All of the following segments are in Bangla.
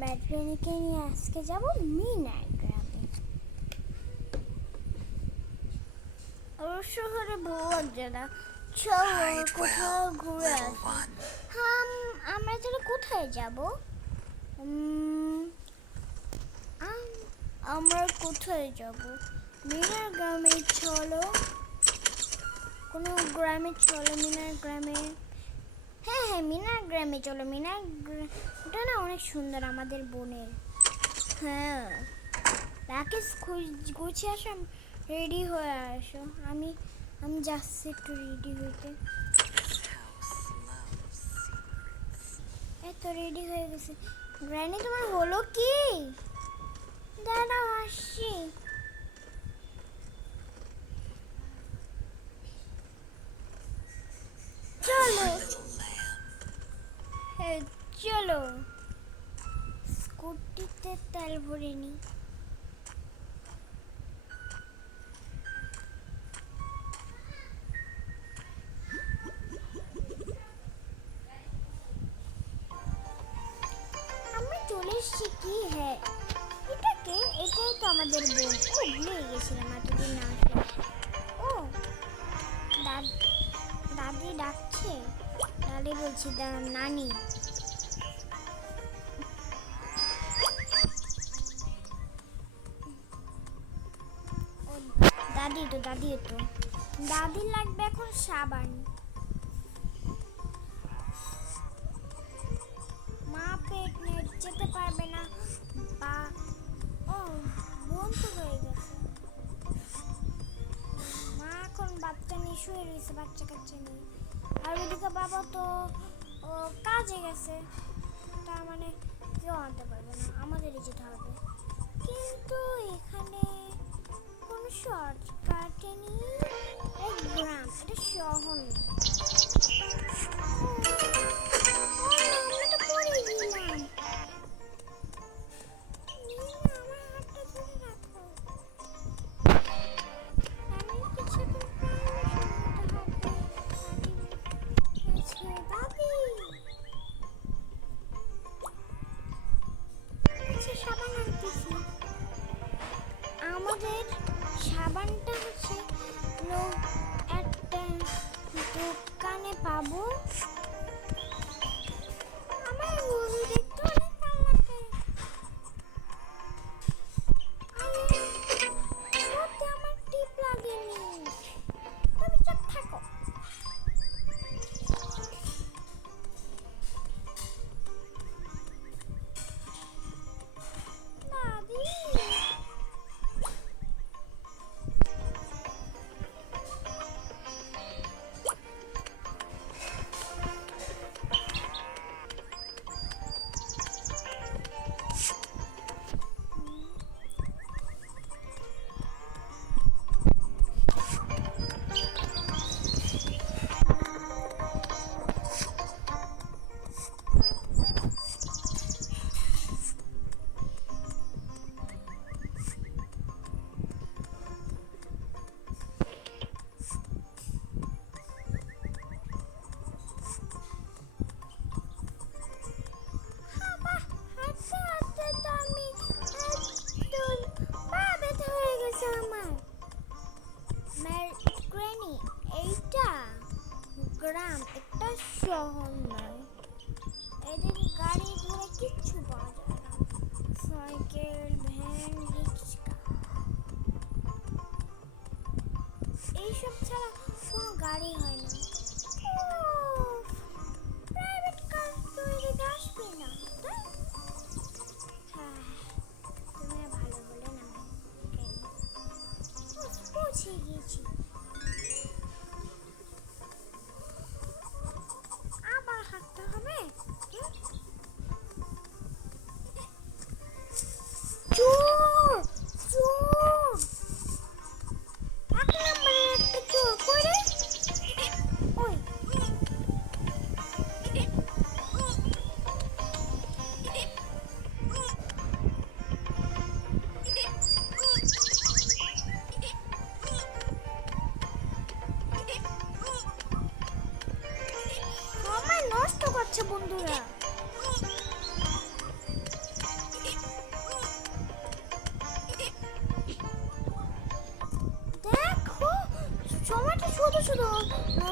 ব্যাটফ্রেন্ডকে নিয়ে আজকে যাব মিনার গ্রামে। অবশ্য হলে ভালো লাগছে না। চলো কোথাও ঘুরে আসি। আমরা তাহলে কোথায় যাব? আমরা কোথায় যাব? মিনার গ্রামে চলো। কোনো গ্রামে চলো, মিনার গ্রামে। হ্যাঁ হ্যাঁ, মিনার গ্রামে চলো। ওটা না অনেক সুন্দর, আমাদের বোনের। হ্যাঁ, রাকেশ গুছিয়ে আসো, রেডি হয়ে আসো। আমি আমি যাচ্ছি একটু রেডি হইতে। এই তো রেডি হয়ে গেছে। গ্র্যানি, তোমার হলো কি? দাঁড়াও, আসছি। চলো, হ্যাঁ চলো। স্কুটিতে তেল ভরে নি। আমরা চলে এসছি কি? হ্যাঁ, এটাই তো আমাদের বোন। ও, ভুলে গেছিলাম এতদিন না আসলে। ও, দাদি ডাকছে। দাদি বলছি, নানি। ও, দাদি তো দাদির লাগবে এখন সাবান। মা পেট নিয়ে যেতে পারবে না। বা ও, বোন তো হয়ে গেছে। মা এখন বাচ্চা নিয়ে শুয়ে রয়েছে, বাচ্চা কাচ্চা নিয়ে। আর ওদিকে বাবা তো কাজে গেছে। তার মানে কেউ আনতে পারবে না, আমাদেরই যেতে হবে। কিন্তু এখানে কোনো শর্টকাটে নেই। এক গ্রাম, এটা শহর না। আমরা তো পড়ে গেলাম। আমার হাতটা ধরে রাখো। আমি কিছু একটা পারমিশন নিতে হবে। দাদি, আচ্ছা সাবান আনতেছি। আমাদের সাবানটা হচ্ছে একটা দোকানে পাবো। আমার গরু দেখতে অনেক ভালো লাগে। সত্যি আমার টিপ লাগেনি। তবে চুপ থাকো। দাদি,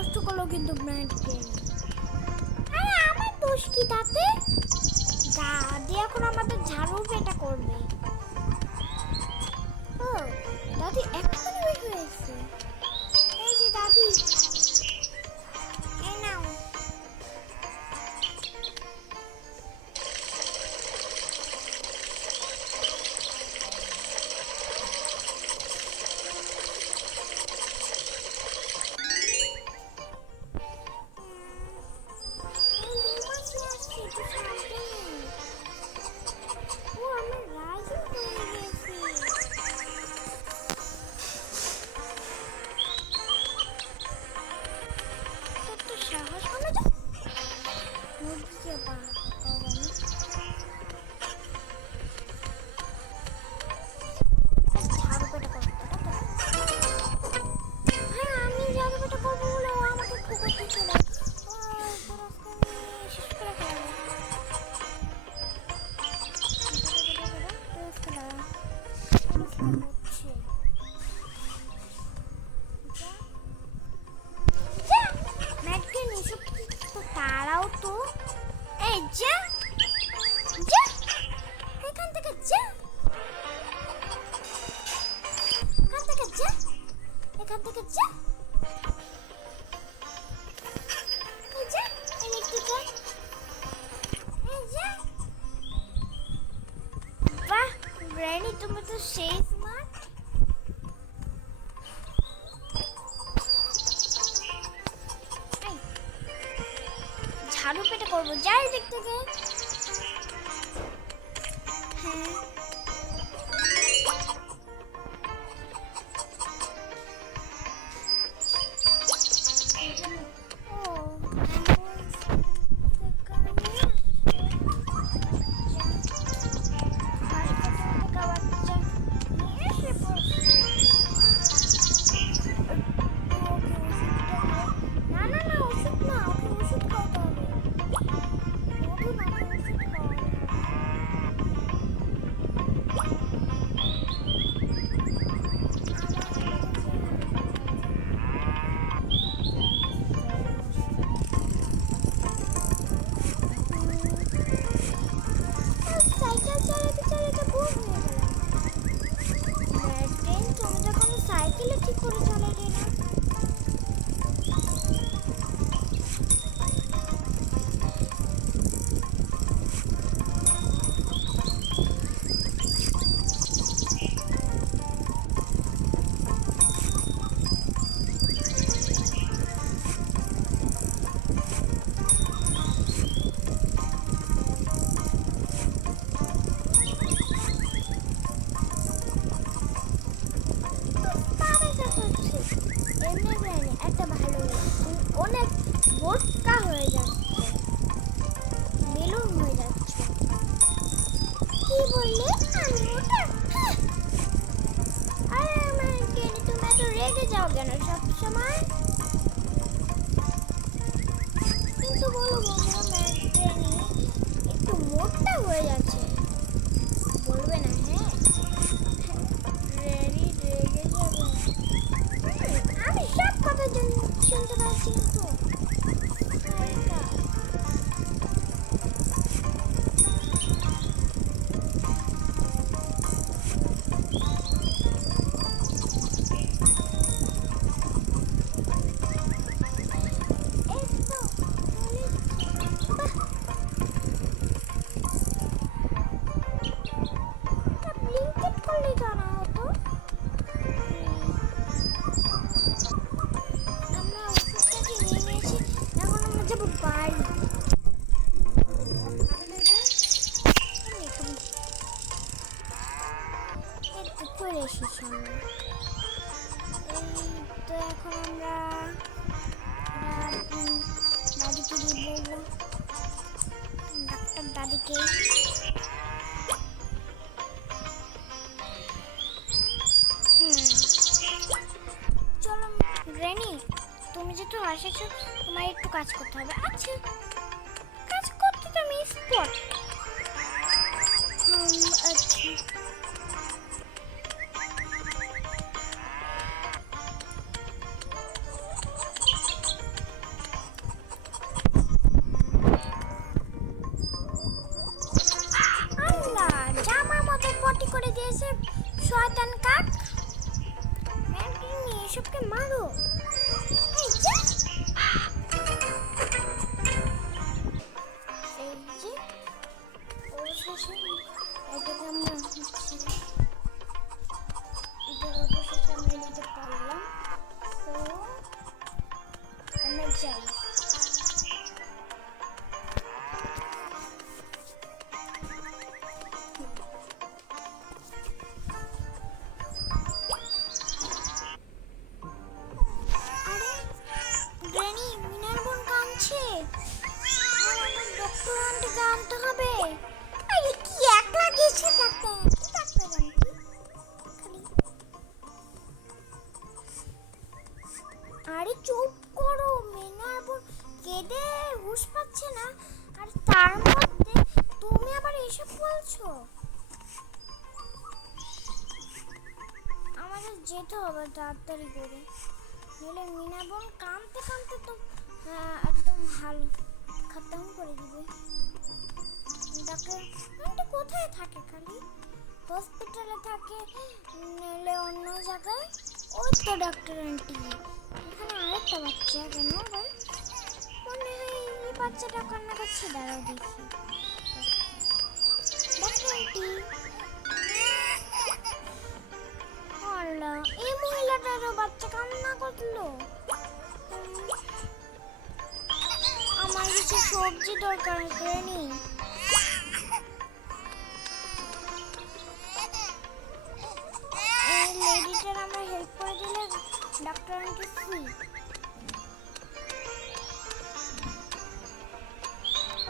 নষ্ট করলো কিন্তু ম্যাট গ্রেনি। আরে আমার দোষ কি তাতে? দাদি এখন আমাদের ঝাড়ু পেটা করবে। ও দাদি এক্ষুনি বের হয়ে এসেছে। এই যে দাদি, এই নাও। ও আমার রাজু হয়ে গেছে। তোর তো সাহস হলো তো মুরগিকে পাওয়ানো। ঝাড়ু পেটা করবো, হ্যাঁ আমি ঝাড়ু পেটা করবো বলে ও আমাকে ঠোকর দিচ্ছিল। শেষ করে ফেলাম। তারাও তো এই যা যা এখান থেকে যা, এখান থেকে যা, এখান থেকে যা, এই যা, এই একটু যা, এই যা। বাহ গ্র্যানি, তুমি তো সেই স্মার্ট। ঝাড়ু পেটা করবো, যাই দেখতে যাই। হ্যাঁ সাইকেলে ঠিক করে চালালে না। একটা ভালো অনেক বোটকা হয়ে যাচ্ছে, বেলুন হয়ে যাচ্ছে। কি বললি? আমি ওটা? আরে আমার কেন তুমি এত রেগে যাও কেন সব সময়? কিন্তু বলো বন্ধুরা, ম্যাট্রেনি একটু মোটা হয়ে যাচ্ছে, বলবে না? হ্যাঁ রেডি রেগে যাবে। আমি সব কথা শুনতে পাচ্ছি কিন্তু করলে জানা হতো। আমরা ওষুধটাকে নিয়ে নিয়েছি, এখন আমরা যাবো বাড়ি। চলে এসেছি আমরা। এই তো এখন আমরা দাদিকে দিয়ে বলবো, ডাক্তার দাদিকে। চলো গ্র্যানি, তুমি যেহেতু এসেছো তোমার একটু কাজ করতে হবে। আচ্ছা কাজ করতে তো আমি স্পট। আচ্ছা এসে শয়তান কাক এসবকে মারো। এই যে অবশেষে এটাকে আমরা নিতে পারলাম। তো আমরা যাই। আরে চুপ করো, মিনার বোন কেঁদে হুঁশ পাচ্ছে না, আর তার মধ্যে তুমি আবার এসব বলছো। আমাদের যেতে হবে তাড়াতাড়ি করে, নইলে মিনা বোন কাঁদতে কাঁদতে তো একদম হাল খতম করে দিবে। ডাক্তার আন্টি কোথায় থাকে? খালি হসপিটালে থাকে, নইলে অন্য জায়গায়। ওই তো ডাক্তার আন্টি। এখানে আরেকটা বাচ্চা কেন আবার? মনে হয় এই বাচ্চাটা কান্না করছে, দাঁড়াও দেখি। ডাক্তার আন্টি, আল্লাহ, এই মহিলাটারও বাচ্চা কান্না করলো। আমার কিছু সবজি দরকার করেনি। এই লেডিটার আমরা হেল্প করে দিলে ডাক্তার আন্টি ফ্রি।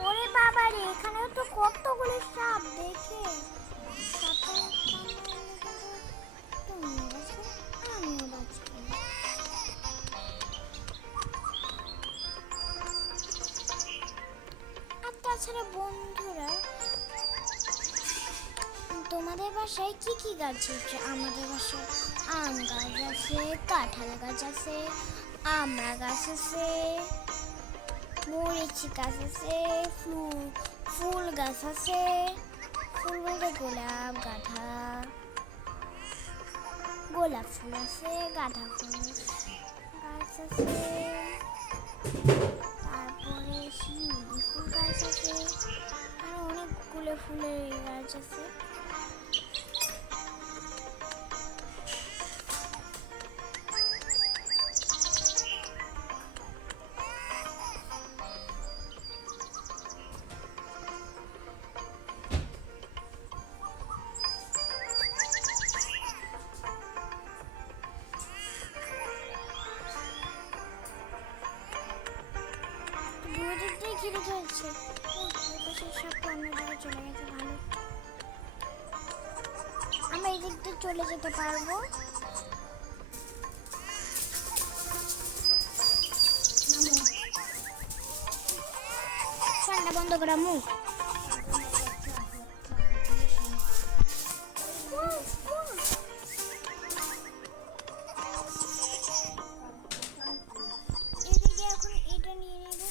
ওরে বাবা রে, এখানেও তো কতগুলো সাপ দেখে। আমিও বাঁচবো। আর তাছাড়া বন্ধুরা, তোমাদের বাসায় কি কি গাছ আছে? আমাদের বাসায় আম গাছ আছে, কাঁঠাল গাছ আছে, আমড়া গাছ আছে, মরিচ গাছ আছে, ফুল গাছ আছে। ফুল বলতে গোলাপ, গাঁদা, গোলাপ ফুল আছে, গাঁদা ফুল গাছ আছে, তারপরে শিউলি ফুল গাছ আছে, আর অনেকগুলো ফুলের গাছ আছে। ঘিরে চলছে, সব অন্য জায়গায় চলে গেছে। ভালো, আমরা এই দিক দিয়ে চলে যেতে পারবো। ফ্যানটা বন্ধ করা মুখ। এদিকে এখন এটা নিয়ে নেবো।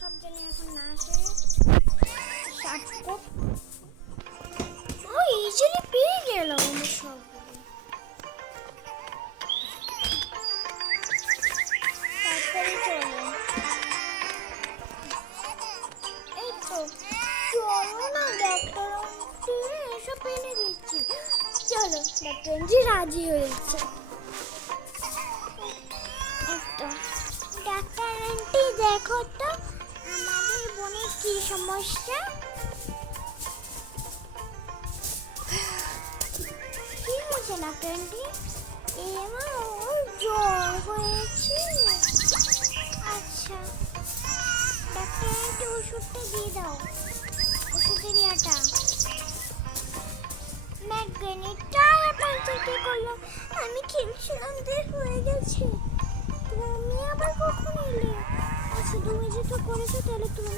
সব জেনে এখন না আসে ইজিলি পেয়ে গেলাম সবগুলো। তাড়াতাড়ি চলো, এই তো চলো না ডাক্তার আন্টি, এসব এনে দিচ্ছি। চলো, ডাক্তার আন্টি রাজি হয়েছে। ডাক্তার আন্টি দেখো তো আমাদের বোনের কি সমস্যা? কি হয়েছে ডাক্তার আন্টি? ওর জ্বর হয়েছে। আচ্ছা ডাক্তার আন্টি, ওষুধটা দিয়ে দাও। ওষুধের ইয়াটা ম্যাগনেটটা পাঞ্চার কি করলো? আমি খেলছিলাম, দেখ হয়ে গেছে। তুমি আবার কখন এলে? আচ্ছা তুমি যেটা করেছো তাহলে তুমি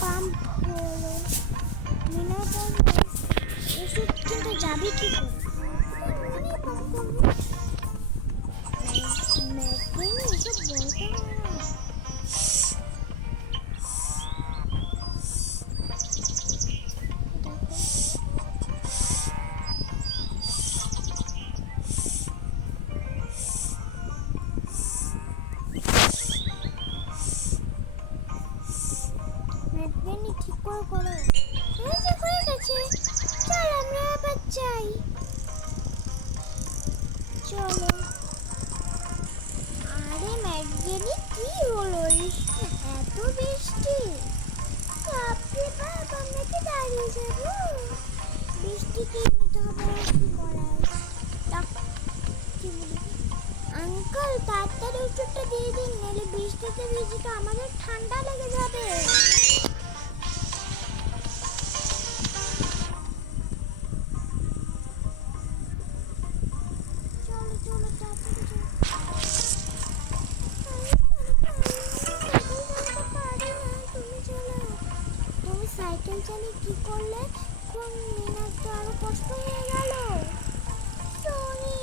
পাম্প হলো মিনা পাম্প। ওষুধ কিন্তু যাবে কি করে? পাম্প করবো ম্যাগনেট, এসব বলতে না। তাড়াতাড়ি ঠিক করে করো। এই যে হয়ে গেছে, চল আমরা আবার যাই। চলো। আরে ম্যাগজেনি কি হলো, এত বৃষ্টি? বাপরে বাপ, আমরা কি দাঁড়িয়ে যাবো? বৃষ্টিতে নিতে হবে, কি করার। আঙ্কেল তাড়াতাড়ি ওষুধটা দিয়ে দিন, নাহলে বৃষ্টিতে ভিজে তো আমাদের ঠান্ডা লেগে যাবে। চলো চলো তাড়াতাড়ি চলো। তুমি সাইকেল চালিয়ে কি করলে? কোন মিনার তো আরো কষ্ট হয়ে গেল। সরি।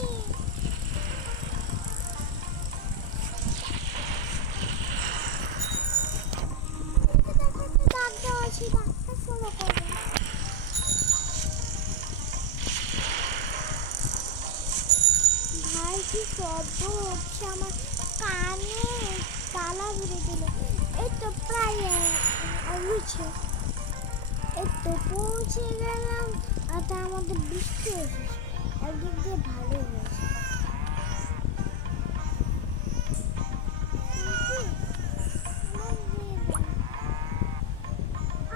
দেখো একটা দাগ দেওয়া আছে, দাগটা ফলো করবে। ভাই কি শব্দ হচ্ছে, আমার কানে তালা ভরে দিল। এই তো প্রায় হয়েছে, এই তো পৌঁছে গেলাম। আর তার মধ্যে বৃষ্টি হয়েছে, একদিক দিয়ে ভালো হয়েছে।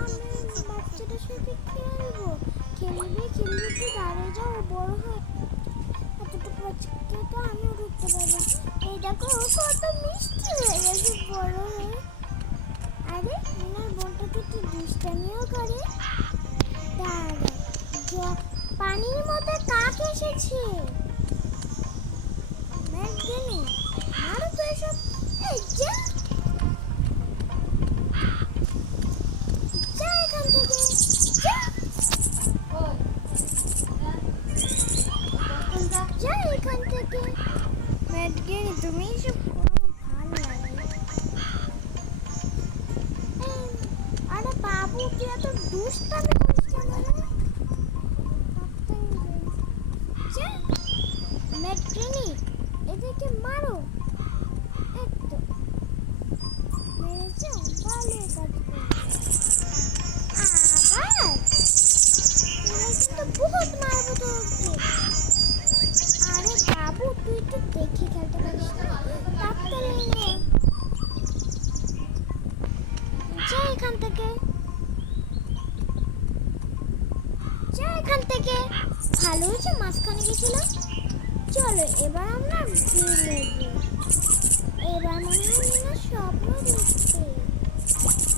আমি বাচ্চাটার সাথে খেলবো। খেলবে খেলবে তো দাঁড়িয়ে যাও, বড় হয় এতটুকু বাচ্চাকে তো আমিও ঢুকতে পারবো। এই দেখো কত মিষ্টি হয়ে গেছে বড় হয়ে। আরে মিনার বোনটা তো একটু দুষ্টামিও করে। দাঁড়া, পানির মধ্যে কাক এসেছে। ম্যাগজেনি মারো তো এসব। এই যা যা এখান থেকে, যা যা এখান থেকে। ম্যাগজেনি তুমি এসব করো, ভালো লাগে। আরে বাবু তুই এত দুষ্টামি করিস কেন রে? ম্যাগজেনি এদেরকে মারো। একটু মেরেছ, ভালো কাজ করছো। আবার এবার কিন্তু বহুত মারবো তোকে। আরে বাবু তুই একটু দেখে খেলতে পারিস না, তাড়াতাড়ি নে, যা এখান থেকে, যা এখান থেকে। ভালো হয়েছে মাঝখানে গেছিল। চলো এবার আমরা ভিউ নেব। এবার মনে হয় না স্বপ্ন দেখছে।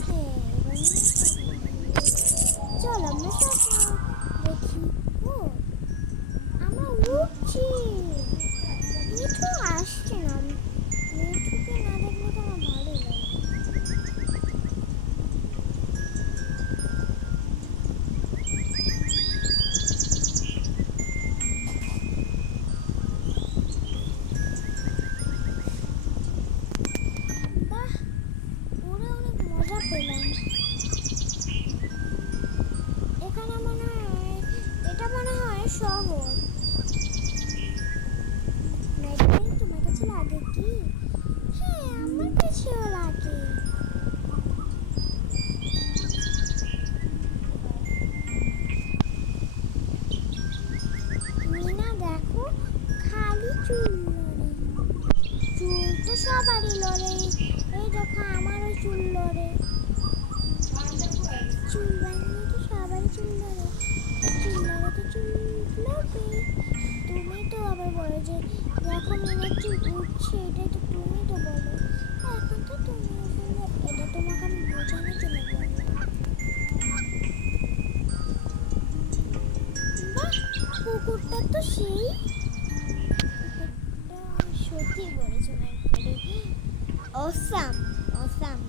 হ্যাঁ এবার মনে হয় স্বপ্ন দেখছে। চলো আমরা স্বপ্ন দেখি। ও আমরা উঠছি। মিঠু আসছে না, মিঠুকে না দেখলে তো আমার ভালোই লাগে। বাহ, ওরা অনেক মজা পেলাম। এখানে মনে হয়, এটা মনে হয় শহর। ম্যাগজেনি তোমার কাছে লাগে কি? হ্যাঁ আমার কাছেও লাগে। মিনা দেখো, খালি চুল লড়ে। চুল তো সবারই লড়ে, এই দেখো আমারও চুল লড়ে। চুল বানিয়ে তো সবারই চুল লড়ে, চুল লড়ে তো চুল লড়বে। তুমি তো আবার বলো যে দেখো মিনার চুল উঠছে, এটাই তো তুমি তো বলো। এখন তো তুমিও বললে, এটা তোমাকে আমি বোঝানোর জন্য বললাম। বাহ, কুকুরটা তো সেই, সত্যি বলেছো ম্যাগজেনি, অসাম অসাম।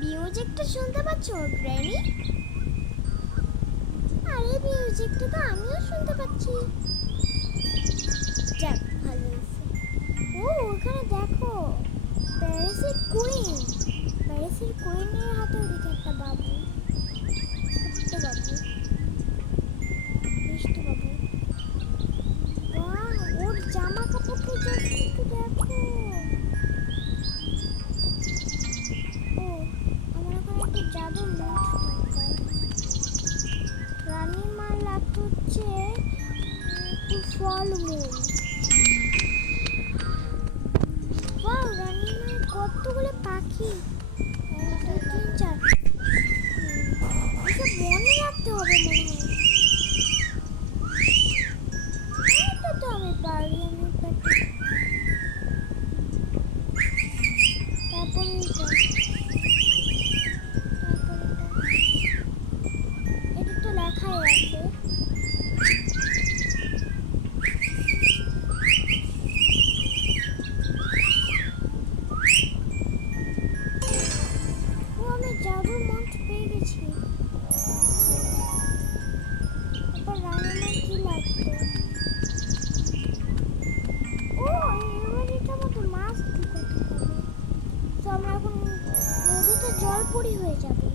মিউজিকটা শুনতে পাচ্ছ গ্র্যানি? আরে মিউজিকটা তো আমিও শুনতে পাচ্ছি। যাক ভালো হয়েছে। ও ওখানে দেখো, প্যারিসের কুইন। প্যারিসের কুইনের হাতে ওদিকে একটা বাবু, ছোট্ট বাবু, মিষ্টি বাবু। বাহ, ওর জামা কাপড়টা জাস্ট একটু দেখো। ফলমূল। ওয়াও, রানীমার কতগুলো পাখি, 1 2 3 4। এসব মনে রাখতে হবে মনে হয়। এটা তো আমি পারি, আমি পারি। তারপর এটা, এটা তো লেখাই আছে। ও, আমি জাদুর মন্ত্র পেয়ে গেছি। এবার রানীমার কি লাগবে? ও, এবার এটা মতো মাছ ঢুকাতে হবে। তো আমরা এখন নদীতে জলপরি হয়ে যাবে।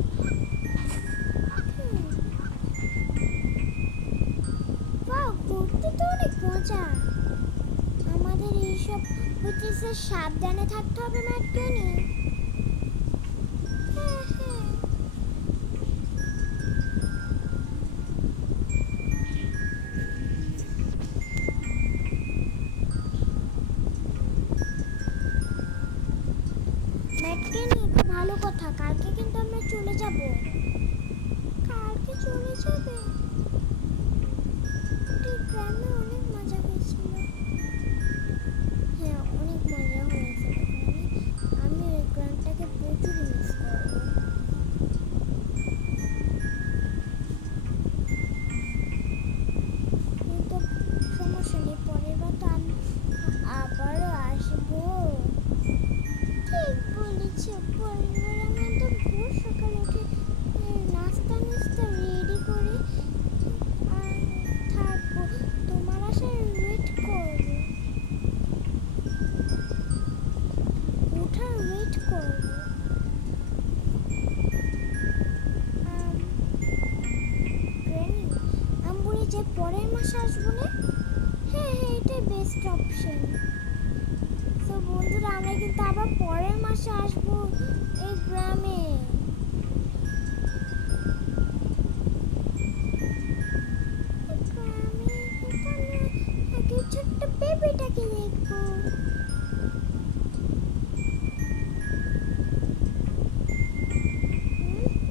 বাহ, ঘুরতে তো অনেক মজা। আমাদের এইসব হচ্ছে সাবধানে থাকতে হবে ম্যাটকেনি। হ্যাঁ হ্যাঁ। ম্যাটকেনি, খুব ভালো কথা, কালকে কিন্তু আমরা চলে যাব। কালকে চলে যাবে? এই গ্রামে অনেক মজা হয়েছিল। হ্যাঁ, অনেক মজা হয়েছিল। আমি ওই গ্রামটাকে প্রচুর মিস করবো। কিন্তু সমস্যা নেই, পরের বার তো আমি আবারও আসবো। ঠিক বলেছ, পরের বার আমি একদম ভোর সকালে উঠে নাস্তা নাস্তা রেডি করে আর থাকবো, তোমার আসার ওয়েট করবো, ওঠার ওয়েট করবো। গ্র্যানি, আমি বলি যে পরের মাসে আসবো না? হ্যাঁ হ্যাঁ, এটাই বেস্ট অপশন। তো বন্ধুরা, আমরা কিন্তু আবার পরের মাসে আসবো এই গ্রামে। আগে ছোট্ট বেবিটাকে দেখবো।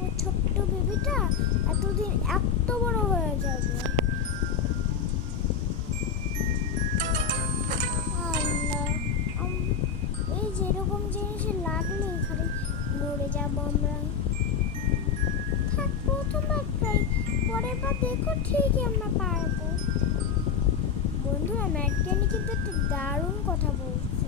ও ছোট্ট বেবিটা এতদিন এত বড় হয়ে যাবে। আল্লাহ, এই যেরকম জিনিসে লাগলে খালি মরে যাবো আমরা। থাক, প্রথমবার ট্রাই, পরের বার দেখো ঠিকই আমরা পারবো। বন্ধুরা, ম্যাটকেনি কিন্তু একটা দারুণ কথা বলছে।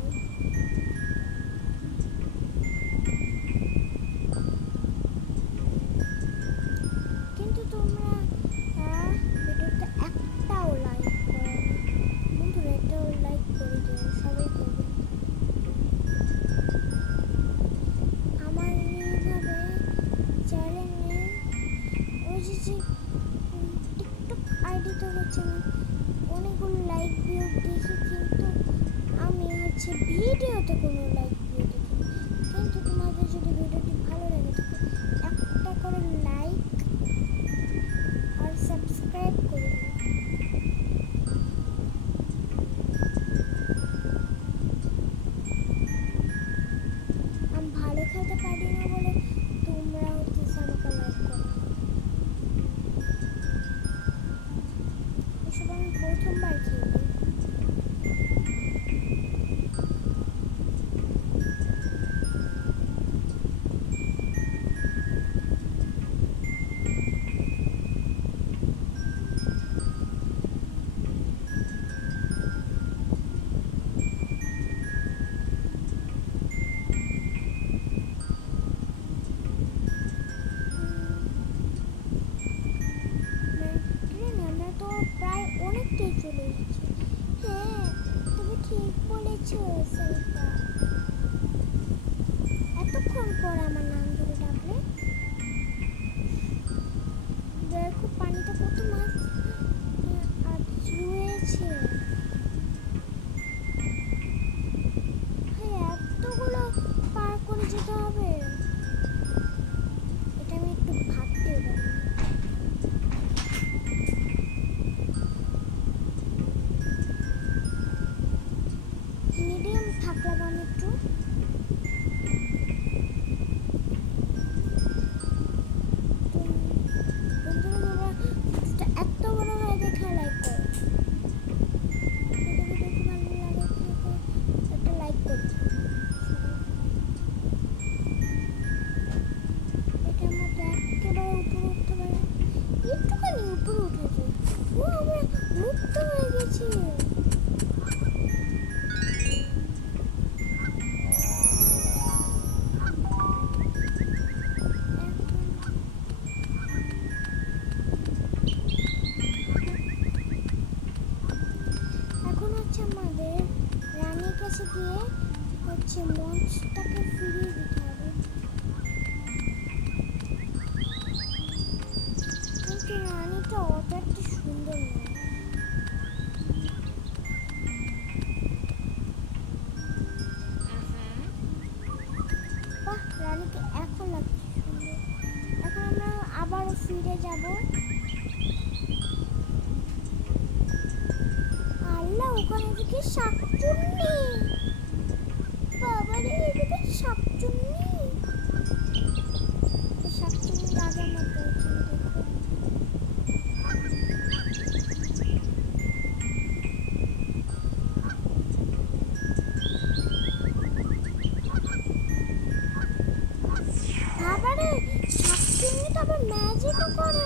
কিন্তু তোমরা ভিডিওটা একটাও লাইক করো না। বন্ধুরা, একটাও লাইক করে দিও, সবাই করবে। আমার এইভাবে চ্যানেলে ওই যে টিকটক আইডিতে হচ্ছে অনেকগুলো লাইক ভিউ দেখি, কিন্তু আমি হচ্ছে ভিডিওতে কোনো লাইক ভিউ দেখি। কিন্তু তোমাদের যদি ভিডিওটি ভালো লাগে থাকে, একটা করে লাইক আর সাবস্ক্রাইব করে দিও। আমি ভালো খেলতে পারি না বলে তোমরা হচ্ছে আমাকে লাইক করো। এসব আমি প্রথমবার খেলি। আমরা তো প্রায় অনেকটাই চলে এসেছি। হ্যাঁ, তুমি ঠিক বলেছো সারিকা। এতক্ষণ পর আমার নাম ধরে ডাকলে। দেখো পানিতে কত মাছ রয়েছে। হ্যাঁ, এতগুলো পার করে যেতে হবে, এটা আমি একটু ভাবতে পারি। যাব। আল্লাহ, ওখানে দেখি শাকচুন্নি। বাবারে, এদিকে শাকচুন্নি। শাকচুন্নি রাজার মতো দেখো। বাবারে, শাকচুন্নি তো আবার ম্যাজিকও করে।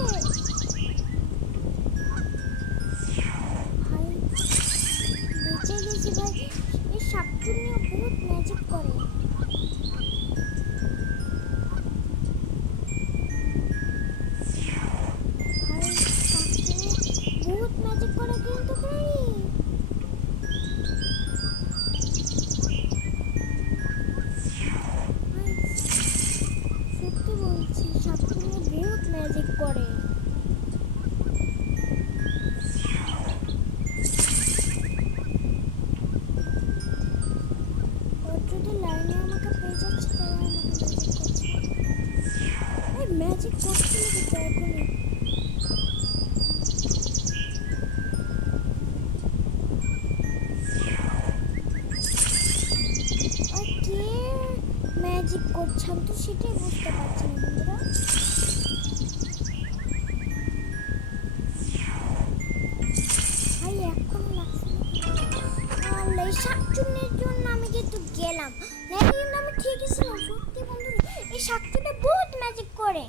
ভাই বেঁচে গেছি ভাই। এই শাকচুন্নিও বহুত ম্যাজিক করে। ভাই শাকচুন্নি বহুত ম্যাজিক করে কিন্তু ভাই। সত্যি বলছি, শাকচুন্নি বহুত ম্যাজিক করে। ওর যদি লাইনে আমাকে পেয়ে যাচ্ছে তাহলে আমাকে ম্যাজিক করছে। এই ম্যাজিক করছিল কিন্তু এখনই। আর কে ম্যাজিক করছে আমি তো সেটাই বুঝতে পারছি না বন্ধুরা। ভাই এখনো লাগছে না। এই শাকচুন্নির জন্য আমি কিন্তু গেলাম, নাকি কিন্তু আমি ঠিকই ছিলাম। সত্যি বন্ধুরা, এই শাকচুন্নি বহুত ম্যাজিক করে।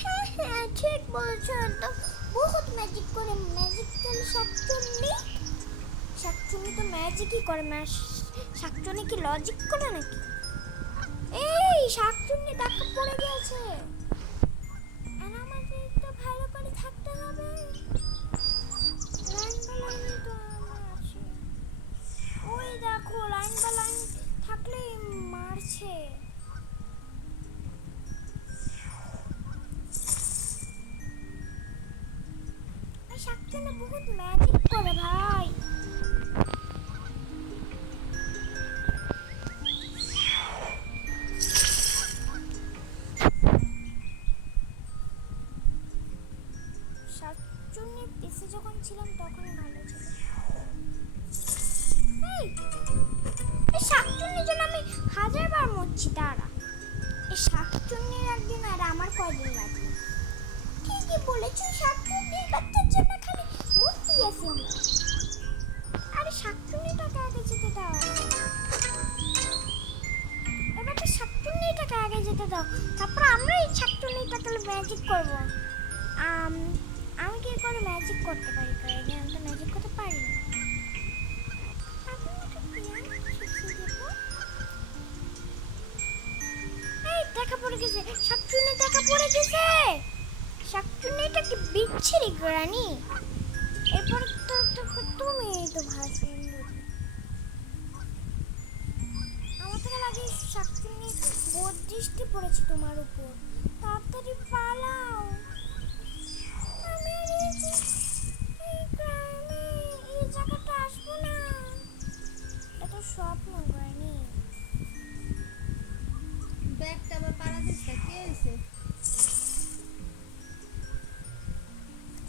হ্যাঁ হ্যাঁ, ঠিক বলছো একদম, বহুত ম্যাজিক করে। ম্যাজিক করলে শাকচুন্নি। শাকচুন্নি তো ম্যাজিকই করে। শাকচুন্নি কি লজিক করে নাকি? এই শাকচুন্নি দেখা পড়ে গেছে। আর আমাদের তো ভালো করে থাকতে হবে। লাইন বা লাইনে তো আমরা আছি। ওই দেখো, লাইন বা লাইন থাকলে মারছে। এই শাকচুন্নি বহুত ম্যাজিক করে ভাই। শাকচুন্নির পিসে যখন ছিলাম তখনই ভালো ছিল। এই শাকচুন্নির জন্য আমি 1000 বার মরছি। তারা এই শাকচুন্নির একদিন আর আমার কয়দিন লাগবে। ঠিকই বলেছি, শাকচুন্নির বাচ্চার জন্য খালি মরতে আসি আমরা। আরে শাকচুন্নিটাকে আগে যেতে দাও। এবার তো শাকচুন্নিটাকে আগে যেতে দাও, তারপর আমরা এই শাকচুন্নিটাকে ম্যাজিক করবো। আমি কি করে ম্যাজিক করতে পারি? আমি তো ম্যাজিক করতে পারি না। এই দেখা পড়ে গেছে, শাকচুন্নি দেখা পড়ে গেছে। শাকচুন্নিটা কি বিচ্ছিরি গ্রানি। এরপর তো তুমি তো ভাসি। আমার থেকে লাগে শাকচুন্নি দৃষ্টি পড়েছে তোমার উপর। তাড়াতাড়ি পালাও। আমি আর এই গ্রামে এই জায়গাটা আসবো না। এটা তো স্বপ্ন গ্রানি। ব্যাগটা আবার পাড়া দিচ্ছে, কে হয়েছে?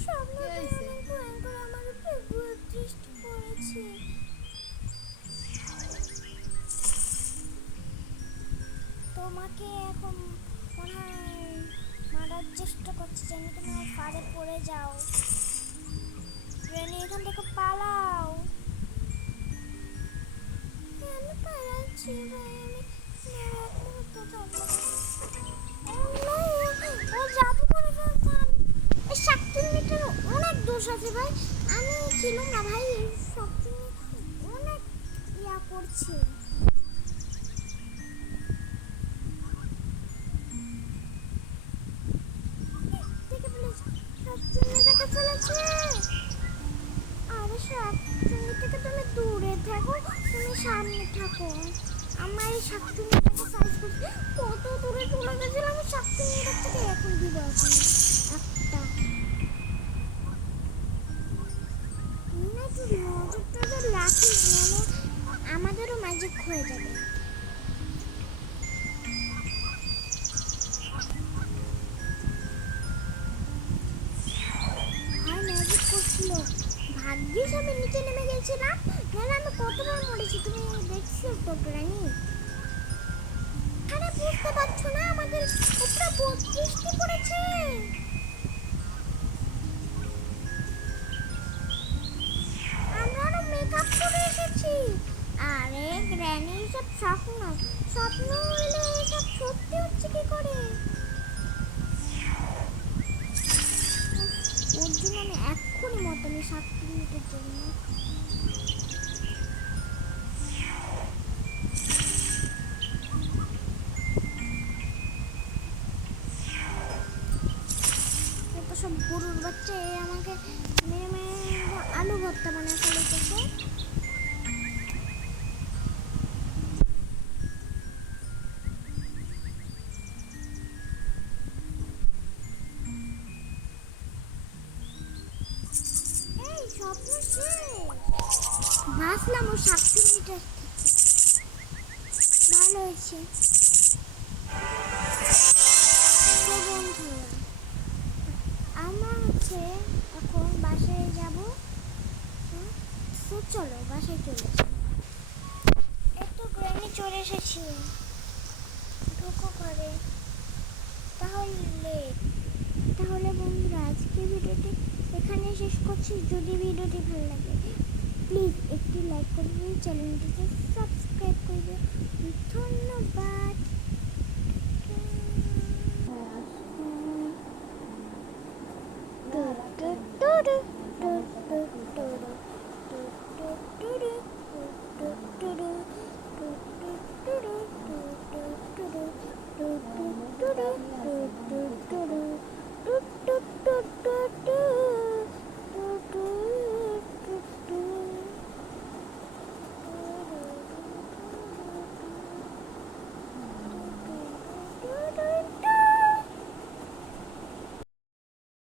স্বপ্নটা অনেক ভয়ঙ্কর, আমার উপর দৃষ্টি পড়েছে। তোমাকে এখন মনে হয় মারার চেষ্টা করছে, যেন তুমি আমার ফাঁদে পড়ে যাও। গ্রানি এখান থেকে পালাও। আমি পালাচ্ছি ভাই, আমি এক মুহূর্ত থাকবো না। ও জাদু করে ফেলছে। এই শাকচুন্নিটার অনেক দোষ আছে ভাই। আমি ছিলাম না ভাই। শাকচুন্নি অনেক ইয়া করছে। দেখে ফেলেছে, শাকচুন্নি দেখে ফেলেছে। আরে শাকচুন্নি থেকে তুমি দূরে থাকো, তুমি সামনে থাকো। আমার এই শাকচুন্নিটাকে সাইজ করতে কত দূরে চলে গেছিলাম। আমি শাকচুন্নিটার থেকে এখন দিব এখন একটা। না তুই নজরটা তো রাখিস, নাহলে আমাদেরও ম্যাজিক হয়ে যাবে। নিচে নেমে গেছিলাম, নাহলে আমি কতবার মরেছি তুমি দেখছো তো গ্র্যানি। আরে বুঝতে পারছো না আমাদের উপরে বৃষ্টি পড়েছে। আমরা আরো মেকআপ করে এসেছি। আরে গ্র্যানি সব স্বপ্ন, স্বপ্ন হলে এসব সত্যি হচ্ছে কি করে? ওর জন্য আমি এক্ষুনি মতালি 7 মিনিটের জন্য। তো সব গরুর বাচ্চা এ আমাকে মেরে মেরে আলু ভর্তা বানায় ফেলেছে। এই স্বপ্ন শেষ, বাঁচলাম ও 7 মিনিটের থেকে, ভালো হয়েছে। তো বন্ধুরা আমরা হচ্ছে এখন বাসায় যাব। তো চলো বাসায় চলে যাই। এই তো গ্র্যানি চলে এসেছি, ঢোকো ঘরে। তাহলে তাহলে বন্ধুরা আজকে ভিডিওটি এখানে শেষ করছি। যদি ভিডিওটি ভালো লাগে প্লিজ একটি লাইক করবে, চ্যানেলটিকে সাবস্ক্রাইব করবে। ধন্যবাদ।